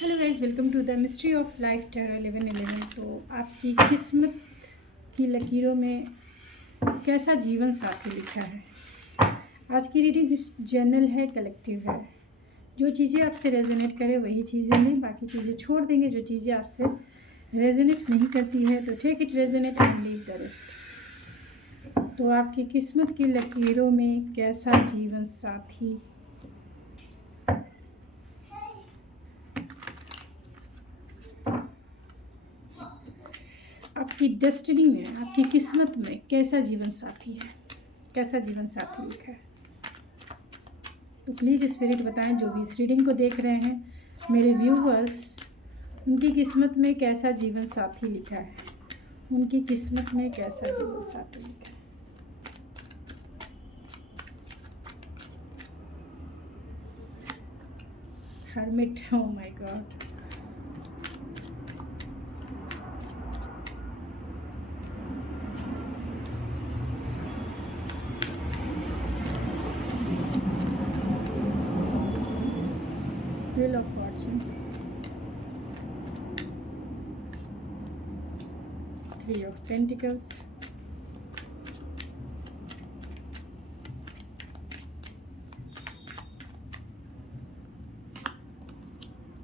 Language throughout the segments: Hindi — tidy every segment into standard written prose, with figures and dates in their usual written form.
Hello guys, welcome to the mystery of life tarot 1111। तो आपकी किस्मत की लकीरों में कैसा जीवन साथी लिखा है। आज की रीडिंग जनरल है, कलेक्टिव है। जो चीज़ें आपसे रेजोनेट करे वही चीज़ें लें, बाकी चीज़ें छोड़ देंगे। जो चीज़ें आपसे रेजोनेट नहीं करती है तो take it resonate and leave the rest. तो आपकी किस्मत की लकीरों में कैसा जीवन साथी। आपकी डेस्टिनी में, आपकी किस्मत में कैसा जीवन साथी है, कैसा जीवन साथी लिखा है। तो प्लीज़ स्पिरिट बताएं, जो भी इस रीडिंग को देख रहे हैं मेरे व्यूवर्स, उनकी किस्मत में कैसा जीवन साथी लिखा है। उनकी किस्मत में कैसा जीवन साथी लिखा है। Hermit, oh my God. Wheel of Fortune, 3 of Pentacles,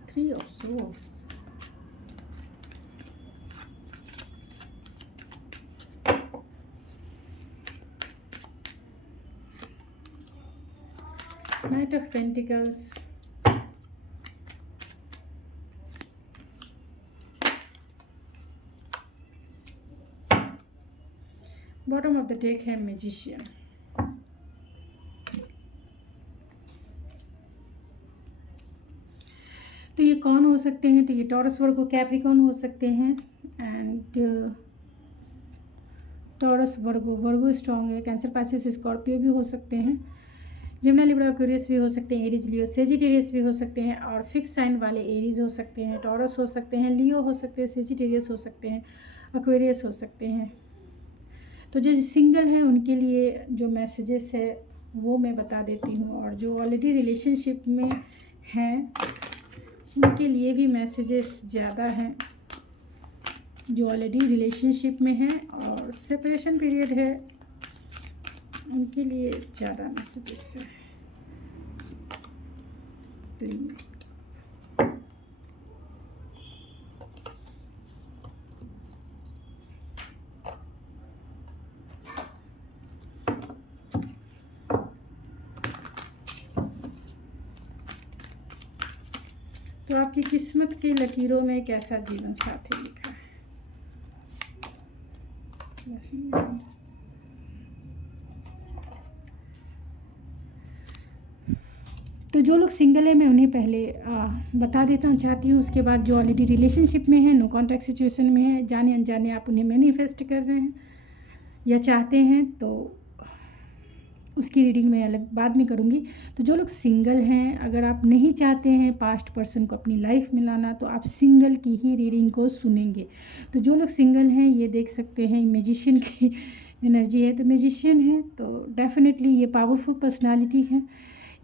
3 of Swords, Knight of Pentacles, bottom of the deck है मैजिशियन। तो ये कौन हो सकते हैं? तो ये टॉरस, वर्गो, कैप्रिकॉर्न हो सकते हैं। एंड टॉरस, वर्गो स्ट्रॉन्ग है। कैंसर, पाइसेस, स्कॉर्पियो भी हो सकते हैं। जेमिनी, लिब्रा, एक्वेरियस भी हो सकते हैं। एरीज, लियो, सेजिटेरियस भी हो सकते हैं। और फिक्स साइन वाले एरीज हो सकते हैं। टॉरस हो सकते हैं, लियो हो सकते हैं, सेजिटेरियस हो सकते हैं, एक्वेरियस हो सकते हैं। तो जो सिंगल हैं उनके लिए जो मैसेजेस है वो मैं बता देती हूँ, और जो ऑलरेडी रिलेशनशिप में हैं उनके लिए भी मैसेजेस ज़्यादा हैं। जो ऑलरेडी रिलेशनशिप में हैं और सेपरेशन पीरियड है उनके लिए ज़्यादा मैसेजेस हैं। तो आपकी किस्मत की लकीरों में कैसा जीवन साथी लिखा है। तो जो लोग सिंगल है मैं उन्हें पहले बता देता चाहती हूँ। उसके बाद जो ऑलरेडी रिलेशनशिप में है, नो कॉन्टैक्ट सिचुएशन में है, जाने अनजाने आप उन्हें मैनिफेस्ट कर रहे हैं या चाहते हैं, तो उसकी रीडिंग मैं अलग बाद में करूँगी। तो जो लोग सिंगल हैं, अगर आप नहीं चाहते हैं पास्ट पर्सन को अपनी लाइफ में लाना, तो आप सिंगल की ही रीडिंग को सुनेंगे। तो जो लोग सिंगल हैं ये देख सकते हैं मैजिशियन की एनर्जी है। तो मैजिशियन है तो डेफिनेटली ये पावरफुल पर्सनालिटी है,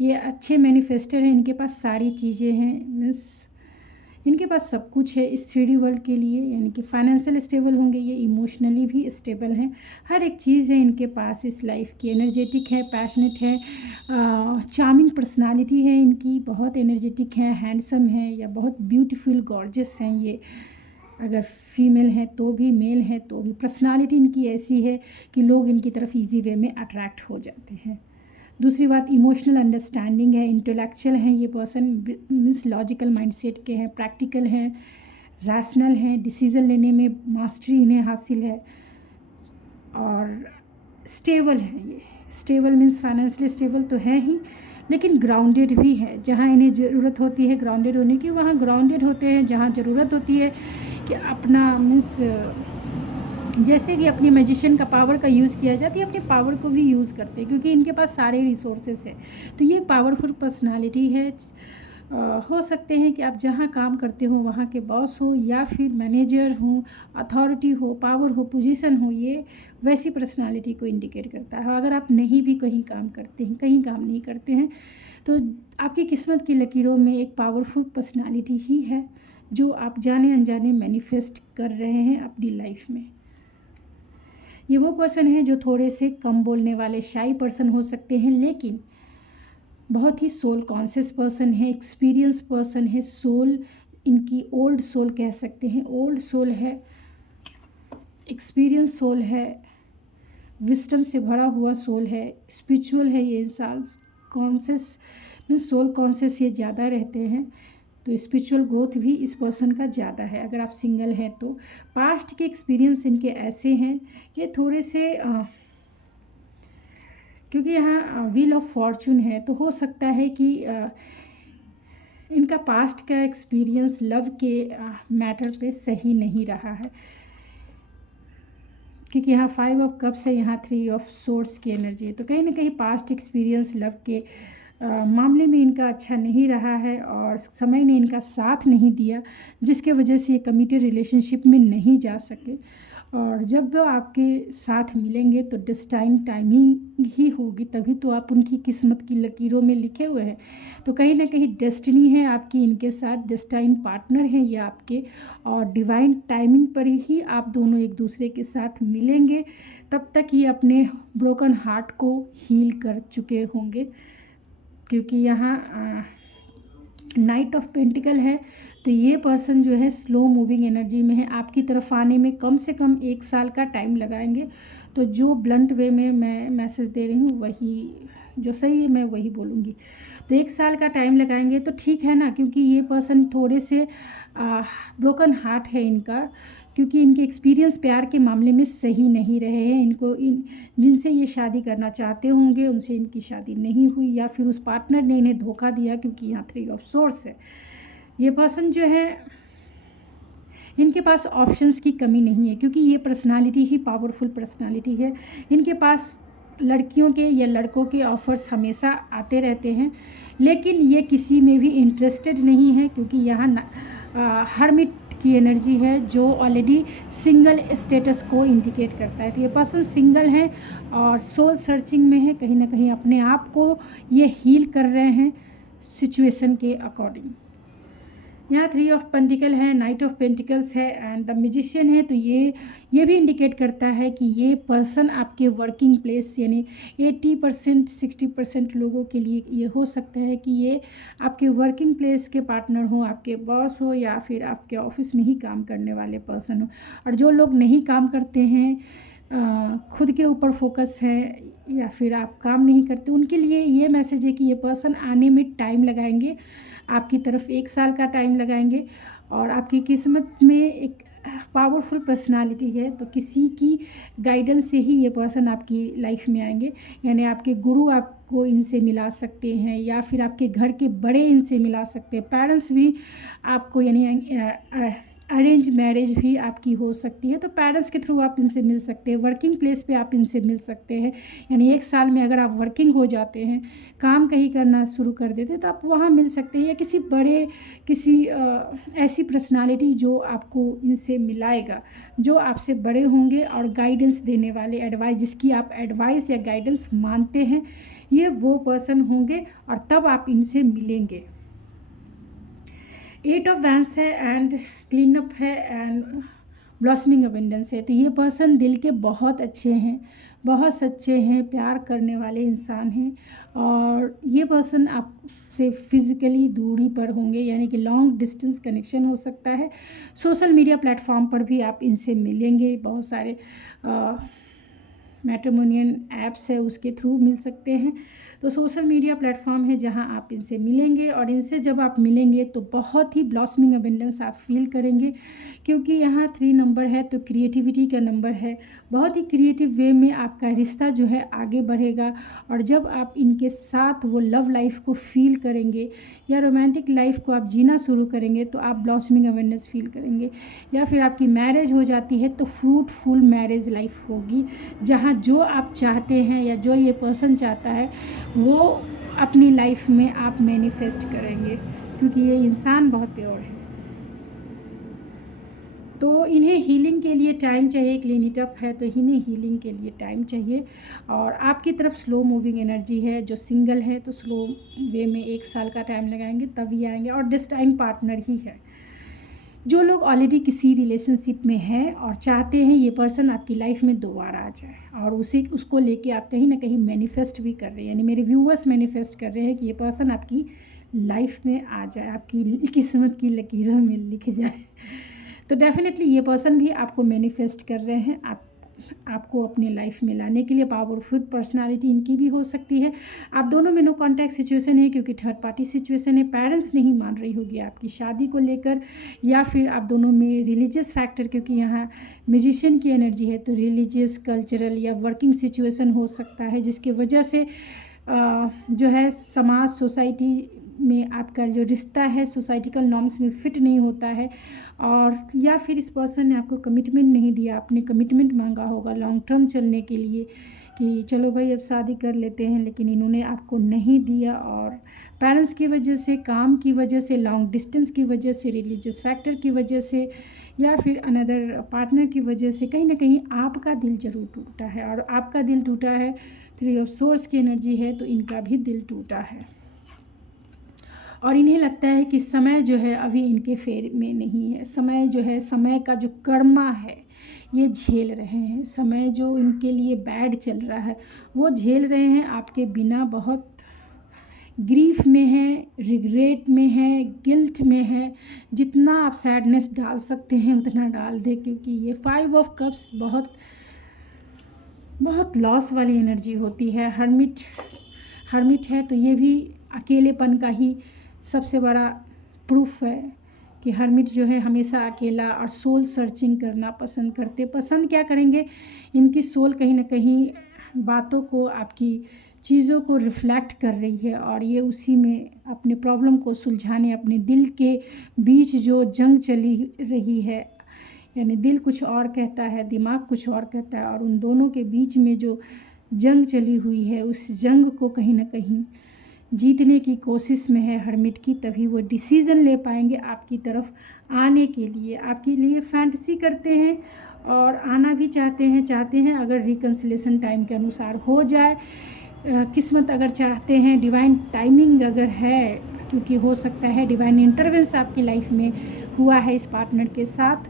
ये अच्छे मैनिफेस्टर हैं, इनके पास सारी चीज़ें हैं, मीन्स इनके पास सब कुछ है इस 3D वर्ल्ड के लिए। यानी कि फाइनेंशियल स्टेबल होंगे, ये इमोशनली भी स्टेबल हैं, हर एक चीज़ है इनके पास इस लाइफ की। एनर्जेटिक है, पैशनेट है, चार्मिंग पर्सनालिटी है इनकी, बहुत एनर्जेटिक है, हैंडसम है, या बहुत ब्यूटीफुल गॉर्जियस हैं ये। अगर फीमेल है तो भी, मेल है तो भी, पर्सनालिटी इनकी ऐसी है कि लोग इनकी तरफ ईजी वे में अट्रैक्ट हो जाते हैं। दूसरी बात, इमोशनल अंडरस्टैंडिंग है, इंटेलेक्चुअल हैं ये पर्सन, मीन्स लॉजिकल माइंडसेट के हैं, प्रैक्टिकल हैं, रैशनल हैं, डिसीज़न लेने में मास्टरी इन्हें हासिल है, और स्टेबल हैं ये। स्टेबल मीन्स फाइनेंशियली स्टेबल तो है ही, लेकिन ग्राउंडेड भी है। जहाँ इन्हें ज़रूरत होती है ग्राउंडेड होने की, वहाँ ग्राउंडेड होते हैं। जहाँ ज़रूरत होती है कि अपना मीन्स जैसे भी अपनी मैजिशियन का पावर का यूज़ किया जाता है, अपने पावर को भी यूज़ करते हैं, क्योंकि इनके पास सारे रिसोर्सेस हैं। तो ये पावरफुल पर्सनालिटी है, हो सकते हैं कि आप जहाँ काम करते हो वहाँ के बॉस हो या फिर मैनेजर हो, अथॉरिटी हो, पावर हो, पोजीशन हो, ये वैसी पर्सनालिटी को इंडिकेट करता है। अगर आप नहीं भी कहीं काम करते हैं, कहीं काम नहीं करते हैं, तो आपकी किस्मत की लकीरों में एक पावरफुल पर्सनालिटी ही है जो आप जाने अनजाने मैनिफेस्ट कर रहे हैं अपनी लाइफ में। ये वो पर्सन है जो थोड़े से कम बोलने वाले शाई पर्सन हो सकते हैं, लेकिन बहुत ही सोल कॉन्शियस पर्सन है, एक्सपीरियंस पर्सन है। सोल इनकी ओल्ड सोल कह सकते हैं, ओल्ड सोल है, एक्सपीरियंस सोल है, विस्डम से भरा हुआ सोल है, स्पिरिचुअल है ये इंसान। कॉन्शियस मीन्स सोल कॉन्शियस ये ज़्यादा रहते हैं, तो स्पिरिचुअल ग्रोथ भी इस पर्सन का ज़्यादा है। अगर आप सिंगल हैं तो पास्ट के एक्सपीरियंस इनके ऐसे हैं, ये थोड़े से क्योंकि यहाँ व्हील ऑफ फॉर्चून है, तो हो सकता है कि इनका पास्ट का एक्सपीरियंस लव के मैटर पे सही नहीं रहा है, क्योंकि यहाँ 5 ऑफ कप्स है, यहाँ 3 ऑफ सोर्स की एनर्जी है। तो कहीं ना कहीं पास्ट एक्सपीरियंस लव के मामले में इनका अच्छा नहीं रहा है और समय ने इनका साथ नहीं दिया, जिसके वजह से ये कमिटेड रिलेशनशिप में नहीं जा सके। और जब वो आपके साथ मिलेंगे तो डेस्टाइन टाइमिंग ही होगी, तभी तो आप उनकी किस्मत की लकीरों में लिखे हुए हैं। तो कहीं ना कहीं डेस्टिनी है आपकी इनके साथ, डेस्टाइन पार्टनर हैं ये आपके, और डिवाइन टाइमिंग पर ही आप दोनों एक दूसरे के साथ मिलेंगे। तब तक ये अपने ब्रोकन हार्ट को हील कर चुके होंगे, क्योंकि यहाँ नाइट ऑफ पेंटिकल है, तो ये पर्सन जो है स्लो मूविंग एनर्जी में है। आपकी तरफ आने में कम से कम 1 साल का टाइम लगाएंगे। तो जो ब्लंट वे में मैं मैसेज दे रही हूँ वही जो सही है मैं वही बोलूँगी। तो 1 साल का टाइम लगाएंगे तो ठीक है ना, क्योंकि ये पर्सन थोड़े से ब्रोकन हार्ट है इनका, क्योंकि इनके एक्सपीरियंस प्यार के मामले में सही नहीं रहे हैं। इनको जिनसे ये शादी करना चाहते होंगे उनसे इनकी शादी नहीं हुई, या फिर उस पार्टनर ने इन्हें धोखा दिया, क्योंकि यहाँ 3 ऑफ सोर्स है। ये पर्सन जो है इनके पास ऑप्शंस की कमी नहीं है, क्योंकि ये पर्सनालिटी ही पावरफुल पर्सनालिटी है। इनके पास लड़कियों के या लड़कों के ऑफ़र्स हमेशा आते रहते हैं, लेकिन ये किसी में भी इंटरेस्टेड नहीं है, क्योंकि यहाँ हर्मिट की एनर्जी है जो ऑलरेडी सिंगल स्टेटस को इंडिकेट करता है। तो ये पर्सन सिंगल है और सोल सर्चिंग में है, कहीं ना कहीं अपने आप को ये हील कर रहे हैं सिचुएशन के अकॉर्डिंग। यहाँ 3 ऑफ पेंटिकल है, नाइट ऑफ पेंटिकल्स है एंड द मैजिशियन है। तो ये भी इंडिकेट करता है कि ये पर्सन आपके वर्किंग प्लेस यानी 80% 60% लोगों के लिए ये हो सकता है कि ये आपके वर्किंग प्लेस के पार्टनर हो, आपके बॉस हो, या फिर आपके ऑफिस में ही काम करने वाले पर्सन हो। और जो लोग नहीं काम करते हैं, खुद के ऊपर फोकस है, या फिर आप काम नहीं करते, उनके लिए ये मैसेज है कि ये पर्सन आने में टाइम लगाएंगे, आपकी तरफ 1 साल का टाइम लगाएंगे। और आपकी किस्मत में एक पावरफुल पर्सनालिटी है, तो किसी की गाइडेंस से ही ये पर्सन आपकी लाइफ में आएंगे। यानी आपके गुरु आपको इनसे मिला सकते हैं, या फिर आपके घर के बड़े इनसे मिला सकते हैं। पेरेंट्स भी आपको यानी अरेंज मैरिज भी आपकी हो सकती है, तो पेरेंट्स के थ्रू आप इनसे मिल सकते हैं। वर्किंग प्लेस पे आप इनसे मिल सकते हैं, यानी 1 साल में अगर आप वर्किंग हो जाते हैं, काम कहीं करना शुरू कर देते हैं, तो आप वहाँ मिल सकते हैं। या किसी ऐसी पर्सनालिटी जो आपको इनसे मिलाएगा, जो आपसे बड़े होंगे और गाइडेंस देने वाले, एडवाइस जिसकी आप एडवाइस या गाइडेंस मानते हैं, ये वो पर्सन होंगे और तब आप इनसे मिलेंगे। 8 ऑफ वैंड्स है एंड क्लीन अप है एंड ब्लॉसमिंग अबेंडेंस है। तो ये पर्सन दिल के बहुत अच्छे हैं, बहुत सच्चे हैं, प्यार करने वाले इंसान हैं, और ये पर्सन आपसे फिज़िकली दूरी पर होंगे, यानी कि लॉन्ग डिस्टेंस कनेक्शन हो सकता है। सोशल मीडिया प्लेटफॉर्म पर भी आप इनसे मिलेंगे, बहुत सारे मैट्रिमोनियल ऐप्स है उसके थ्रू मिल सकते हैं। तो सोशल मीडिया प्लेटफॉर्म है जहां आप इनसे मिलेंगे, और इनसे जब आप मिलेंगे तो बहुत ही ब्लॉसमिंग अबेंडेंस आप फील करेंगे, क्योंकि यहाँ 3 नंबर है तो क्रिएटिविटी का नंबर है। बहुत ही क्रिएटिव वे में आपका रिश्ता जो है आगे बढ़ेगा, और जब आप इनके साथ वो लव लाइफ को फील करेंगे या रोमांटिक लाइफ को आप जीना शुरू करेंगे, तो आप ब्लॉसमिंग अबेंडेंस फील करेंगे। या फिर आपकी मैरिज हो जाती है तो फ्रूटफुल मैरिज लाइफ होगी, जहाँ जो आप चाहते हैं या जो ये पर्सन चाहता है वो अपनी लाइफ में आप मैनिफेस्ट करेंगे, क्योंकि ये इंसान बहुत प्योर है। तो इन्हें हीलिंग के लिए टाइम चाहिए, क्लीन इट अप है तो इन्हें हीलिंग के लिए टाइम चाहिए। और आपकी तरफ स्लो मूविंग एनर्जी है। जो सिंगल है तो स्लो वे में 1 साल का टाइम लगाएंगे तभी आएंगे, और डेस्टाइन पार्टनर ही है। जो लोग ऑलरेडी किसी रिलेशनशिप में हैं और चाहते हैं ये पर्सन आपकी लाइफ में दोबारा आ जाए, और उसको लेके आप कहीं ना कहीं मैनिफेस्ट भी कर रहे हैं, यानी मेरे व्यूअर्स मैनिफेस्ट कर रहे हैं कि ये पर्सन आपकी लाइफ में आ जाए, आपकी किस्मत की लकीरों में लिख जाए। तो डेफिनेटली ये पर्सन भी आपको मैनिफेस्ट कर रहे हैं, आपको अपने लाइफ में लाने के लिए। पावरफुल पर्सनालिटी इनकी भी हो सकती है। आप दोनों में नो कॉन्टैक्ट सिचुएशन है, क्योंकि थर्ड पार्टी सिचुएशन है। पेरेंट्स नहीं मान रही होगी आपकी शादी को लेकर, या फिर आप दोनों में रिलीजियस फैक्टर, क्योंकि यहाँ म्यूजिशियन की एनर्जी है तो रिलीजियस, कल्चरल या वर्किंग सिचुएशन हो सकता है, जिसकी वजह से जो है समाज, सोसाइटी में आपका जो रिश्ता है सोसाइटिकल नॉर्म्स में फिट नहीं होता है। और या फिर इस पर्सन ने आपको कमिटमेंट नहीं दिया, आपने कमिटमेंट मांगा होगा लॉन्ग टर्म चलने के लिए कि चलो भाई अब शादी कर लेते हैं, लेकिन इन्होंने आपको नहीं दिया। और पेरेंट्स की वजह से, काम की वजह से, लॉन्ग डिस्टेंस की वजह से, रिलीजियस फैक्टर की वजह से, या फिर अनदर पार्टनर की वजह से कहीं ना कहीं आपका दिल जरूर टूटा है। और आपका दिल टूटा है, 3 ऑफ सोर्स की एनर्जी है तो इनका भी दिल टूटा है। और इन्हें लगता है कि समय जो है अभी इनके फेर में नहीं है। समय जो है, समय का जो कर्मा है ये झेल रहे हैं। समय जो इनके लिए बैड चल रहा है वो झेल रहे हैं आपके बिना। बहुत ग्रीफ में है, रिग्रेट में है, गिल्ट में है। जितना आप सैडनेस डाल सकते हैं उतना डाल दें, क्योंकि ये 5 ऑफ कप्स बहुत लॉस वाली एनर्जी होती है। हर्मिट है तो ये भी अकेलेपन का ही सबसे बड़ा प्रूफ है कि हर्मिट जो है हमेशा अकेला और सोल सर्चिंग करना पसंद करते। पसंद क्या करेंगे, इनकी सोल कहीं ना कहीं बातों को, आपकी चीज़ों को रिफ्लेक्ट कर रही है, और ये उसी में अपने प्रॉब्लम को सुलझाने, अपने दिल के बीच जो जंग चली रही है, यानी दिल कुछ और कहता है, दिमाग कुछ और कहता है, और उन दोनों के बीच में जो जंग चली हुई है उस जंग को कहीं ना कहीं जीतने की कोशिश में है हर्मिट की। तभी वो डिसीज़न ले पाएंगे आपकी तरफ आने के लिए। आपके लिए फैंटेसी करते हैं और आना भी चाहते हैं अगर रिकन्सिलेशन टाइम के अनुसार हो जाए, किस्मत अगर चाहते हैं, डिवाइन टाइमिंग अगर है, क्योंकि हो सकता है डिवाइन इंटरवेंस आपकी लाइफ में हुआ है इस पार्टनर के साथ,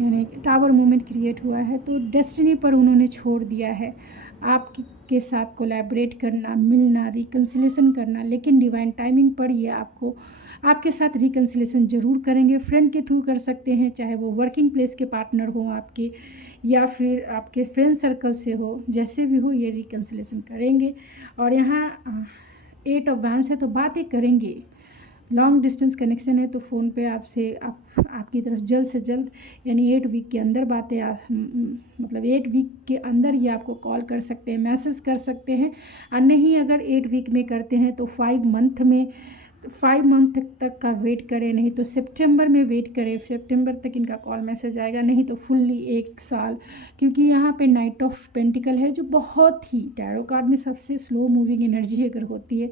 यानी टावर मूवमेंट क्रिएट हुआ है, तो डेस्टिनी पर उन्होंने छोड़ दिया है आपके साथ कोलैबोरेट करना, मिलना, रिकन्सिलेशन करना। लेकिन डिवाइन टाइमिंग पर ये आपको आपके साथ रिकन्सिलेशन ज़रूर करेंगे। फ्रेंड के थ्रू कर सकते हैं, चाहे वो वर्किंग प्लेस के पार्टनर हो आपके, या फिर आपके फ्रेंड सर्कल से हो, जैसे भी हो ये रिकन्सिलेशन करेंगे। और यहाँ 8 ऑफ वैंड्स है तो बातें करेंगे। लॉन्ग डिस्टेंस कनेक्शन है तो फ़ोन पे आपकी तरफ जल्द से जल्द, यानी 8 वीक के अंदर बातें मतलब 8 वीक के अंदर ये आपको कॉल कर सकते हैं, मैसेज कर सकते हैं। और नहीं अगर 8 वीक में करते हैं तो 5 मंथ तक का वेट करें, नहीं तो सितंबर में वेट करें। सितंबर तक इनका कॉल मैसेज आएगा, नहीं तो फुल्ली 1 साल, क्योंकि यहाँ पे नाइट ऑफ पेंटिकल है जो बहुत ही टैरो कार्ड में सबसे स्लो मूविंग एनर्जी अगर होती है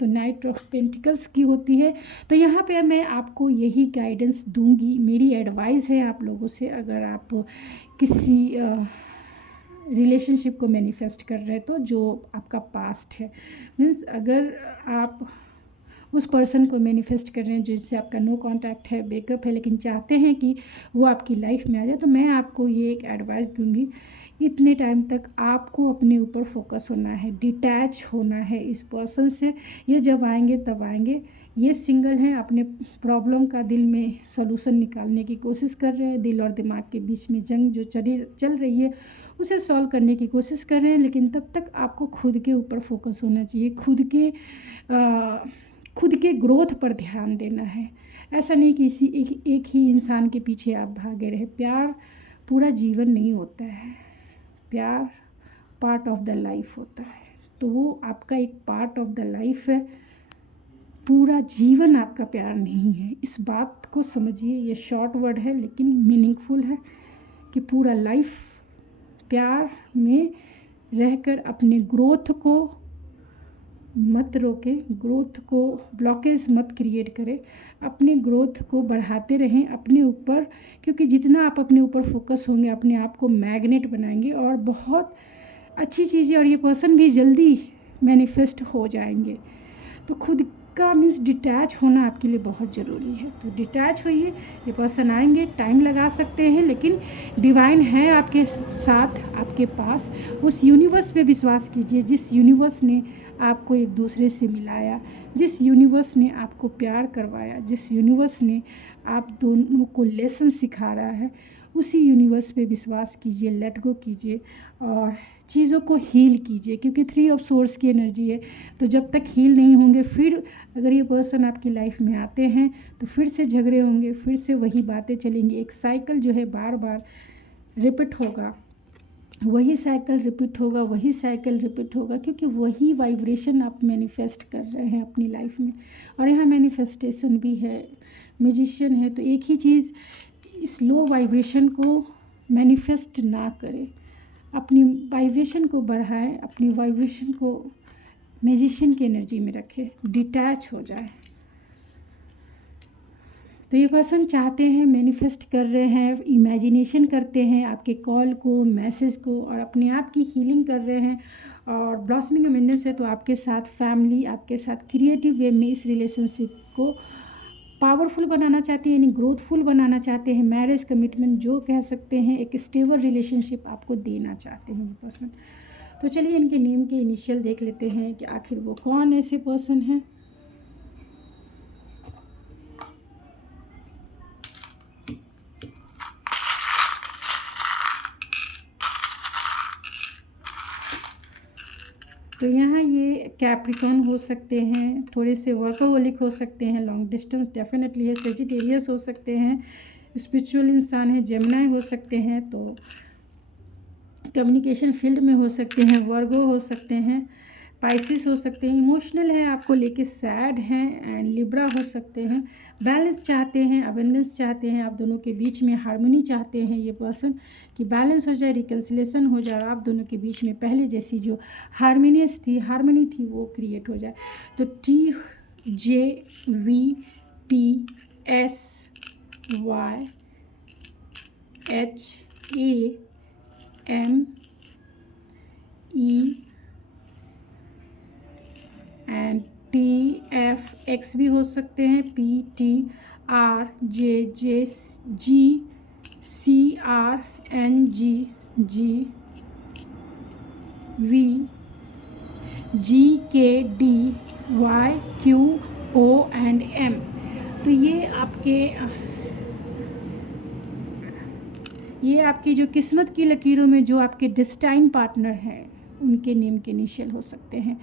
तो नाइट ऑफ पेंटिकल्स की होती है। तो यहाँ पे मैं आपको यही गाइडेंस दूंगी, मेरी एडवाइस है आप लोगों से। अगर आप किसी रिलेशनशिप को मैनिफेस्ट कर रहे हैं तो जो आपका पास्ट है, मीन्स अगर आप उस पर्सन को मैनिफेस्ट कर रहे हैं जिससे आपका नो कांटेक्ट है, ब्रेकअप है, लेकिन चाहते हैं कि वो आपकी लाइफ में आ जाए, तो मैं आपको ये एक एडवाइस दूंगी, इतने टाइम तक आपको अपने ऊपर फोकस होना है, डिटैच होना है इस पर्सन से। ये जब आएंगे तब आएंगे। ये सिंगल हैं, अपने प्रॉब्लम का दिल में सॉल्यूशन निकालने की कोशिश कर रहे हैं। दिल और दिमाग के बीच में जंग जो चल रही है उसे सॉल्व करने की कोशिश कर रहे हैं, लेकिन तब तक आपको खुद के ऊपर फोकस होना चाहिए, खुद के ग्रोथ पर ध्यान देना है। ऐसा नहीं कि इसी एक ही इंसान के पीछे आप भागे रहे। प्यार पूरा जीवन नहीं होता है, प्यार पार्ट ऑफ द लाइफ होता है, तो वो आपका एक पार्ट ऑफ द लाइफ है, पूरा जीवन आपका प्यार नहीं है। इस बात को समझिए, ये शॉर्ट वर्ड है लेकिन मीनिंगफुल है कि पूरा लाइफ प्यार में रहकर अपने ग्रोथ को मत रोके, ग्रोथ को ब्लॉकेज मत क्रिएट करें, अपने ग्रोथ को बढ़ाते रहें अपने ऊपर, क्योंकि जितना आप अपने ऊपर फोकस होंगे अपने आप को मैग्नेट बनाएंगे और बहुत अच्छी चीज़ें और ये पर्सन भी जल्दी मैनिफेस्ट हो जाएंगे। तो खुद का मीन्स डिटैच होना आपके लिए बहुत ज़रूरी है। तो डिटैच होइए, ये पर्सन आएंगे, टाइम लगा सकते हैं लेकिन डिवाइन है आपके साथ, आपके पास। उस यूनिवर्स पे विश्वास कीजिए जिस यूनिवर्स ने आपको एक दूसरे से मिलाया, जिस यूनिवर्स ने आपको प्यार करवाया, जिस यूनिवर्स ने आप दोनों को लेसन सिखा रहा है, उसी यूनिवर्स पे विश्वास कीजिए, लेट गो कीजिए और चीज़ों को हील कीजिए, क्योंकि 3 ऑफ सोर्स की एनर्जी है। तो जब तक हील नहीं होंगे, फिर अगर ये पर्सन आपकी लाइफ में आते हैं तो फिर से झगड़े होंगे, फिर से वही बातें चलेंगी, एक साइकिल जो है बार बार रिपीट होगा, वही साइकिल रिपीट होगा, वही साइकिल रिपीट होगा, क्योंकि वही वाइब्रेशन आप मैनिफेस्ट कर रहे हैं अपनी लाइफ में। और यहाँ मैनिफेस्टेशन भी है, मैजिशियन है, तो एक ही चीज़, इस लो वाइब्रेशन को मैनिफेस्ट ना करें, अपनी वाइब्रेशन को बढ़ाएं, अपनी वाइब्रेशन को मैजिशियन की एनर्जी में रखें, डिटैच हो जाए। तो ये पर्सन चाहते हैं, मैनिफेस्ट कर रहे हैं, इमेजिनेशन करते हैं आपके कॉल को, मैसेज को, और अपने आप की हीलिंग कर रहे हैं। और ब्लॉसमिंग अमेंडेंस है तो आपके साथ फैमिली, आपके साथ क्रिएटिव वे में इस रिलेशनशिप को पावरफुल बनाना चाहते हैं, यानी ग्रोथफुल बनाना चाहते हैं, मैरिज कमिटमेंट जो कह सकते हैं, एक स्टेबल रिलेशनशिप आपको देना चाहते हैं ये पर्सन। तो चलिए इनके नेम के इनिशियल देख लेते हैं कि आखिर वो कौन ऐसे पर्सन हैं। तो यहाँ ये कैप्रिकॉर्न हो सकते हैं, थोड़े से वर्कोहोलिक हो सकते हैं, लॉन्ग डिस्टेंस डेफिनेटली है, सेजिटेरियस हो सकते हैं, स्पिरिचुअल इंसान है, जेमिनी हो सकते हैं, तो कम्युनिकेशन फील्ड में हो सकते हैं, वर्गो हो सकते हैं, पाइसिस हो सकते हैं, इमोशनल है आपको लेके, सैड हैं, एंड लिब्रा हो सकते हैं, बैलेंस चाहते हैं, अबेंडेंस चाहते हैं, आप दोनों के बीच में हार्मनी चाहते हैं ये पर्सन, कि बैलेंस हो जाए, रिकन्सिलेशन हो जाए, आप दोनों के बीच में पहले जैसी जो हार्मनी थी वो क्रिएट हो जाए। तो TJVPSYHAME एंड TFX भी हो सकते हैं, PTRJJCRNGGVGKDYQOM। तो ये आपकी जो किस्मत की लकीरों में जो आपके डेस्टाइन पार्टनर हैं उनके नेम के इनिशियल हो सकते हैं।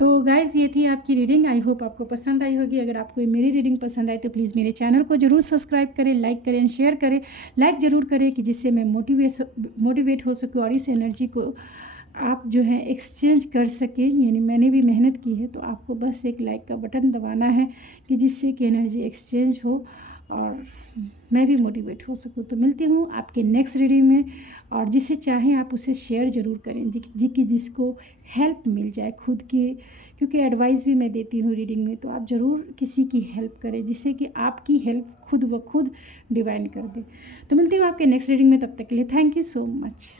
तो गाइज़ ये थी आपकी रीडिंग, आई होप आपको पसंद आई होगी। अगर आपको मेरी रीडिंग पसंद आए तो प्लीज़ मेरे चैनल को ज़रूर सब्सक्राइब करें, लाइक करें, शेयर करें। लाइक ज़रूर करें कि जिससे मैं मोटिवेट हो सकूँ और इस एनर्जी को आप जो है एक्सचेंज कर सकें, यानी मैंने भी मेहनत की है, तो आपको बस एक लाइक का बटन दबाना है कि जिससे कि एनर्जी एक्सचेंज हो और मैं भी मोटिवेट हो सकूँ। तो मिलती हूँ आपके नेक्स्ट रीडिंग में, और जिसे चाहें आप उसे शेयर ज़रूर करें जिसको हेल्प मिल जाए खुद की, क्योंकि एडवाइस भी मैं देती हूँ रीडिंग में, तो आप ज़रूर किसी की हेल्प करें जिससे कि आपकी हेल्प खुद ब खुद डिवाइन कर दे। तो मिलती हूँ आपके नेक्स्ट रीडिंग में, तब तक के लिए थैंक यू सो मच।